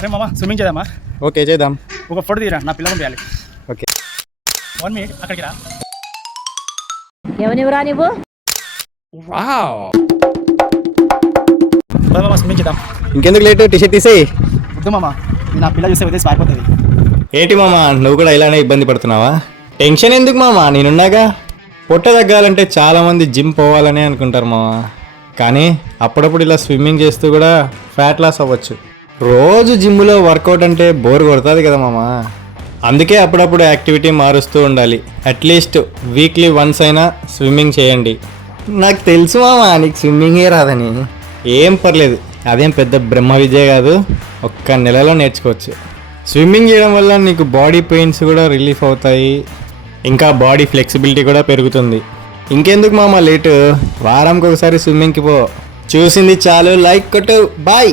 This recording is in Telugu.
అరే మామ స్విమ్మింగ్ చేద్దామా? ఓకే చేద్దాం. ఒక ఫోటో తీరా, నా పిల్లలు తీయాలి. ఓకే 1 మినిట్ అక్కడికి రా. ఎవనివరా నువ్వు? మామ స్విమ్మింగ్ చేద్దాం. ఇంకెందుకు లేటు, టీషర్ట్ తీసేయి. వద్దు మామ, నా పిల్ల చూస్తే వదిలేసి పారిపోతుంది. ఏంటి మామా నువ్వు కూడా ఇలానే ఇబ్బంది పడుతున్నావా? టెన్షన్ ఎందుకు మామా, నేనున్నాగా. పొట్ట తగ్గాలంటే చాలామంది జిమ్ పోవాలనే అనుకుంటారు మామా, కానీ అప్పుడప్పుడు ఇలా స్విమ్మింగ్ చేస్తూ కూడా ఫ్యాట్ లాస్ అవ్వచ్చు. రోజు జిమ్లో వర్కౌట్ అంటే బోర్ కొడుతుంది కదా మామా, అందుకే అప్పుడప్పుడు యాక్టివిటీ మారుస్తూ ఉండాలి. అట్లీస్ట్ వీక్లీ వన్స్ అయినా స్విమ్మింగ్ చేయండి. నాకు తెలుసు మామా నీకు స్విమ్మింగే రాదని. ఏం పర్లేదు, అదేం పెద్ద బ్రహ్మ విద్య కాదు, ఒక్క నెలలో నేర్చుకోవచ్చు. స్విమ్మింగ్ చేయడం వల్ల నీకు బాడీ పెయిన్స్ కూడా రిలీఫ్ అవుతాయి, ఇంకా బాడీ ఫ్లెక్సిబిలిటీ కూడా పెరుగుతుంది. ఇంకెందుకు మామ లేటు, వారానికి ఒకసారి స్విమ్మింగ్కి పో. చూసింది చాలు, లైక్ కొట్టు, బాయ్.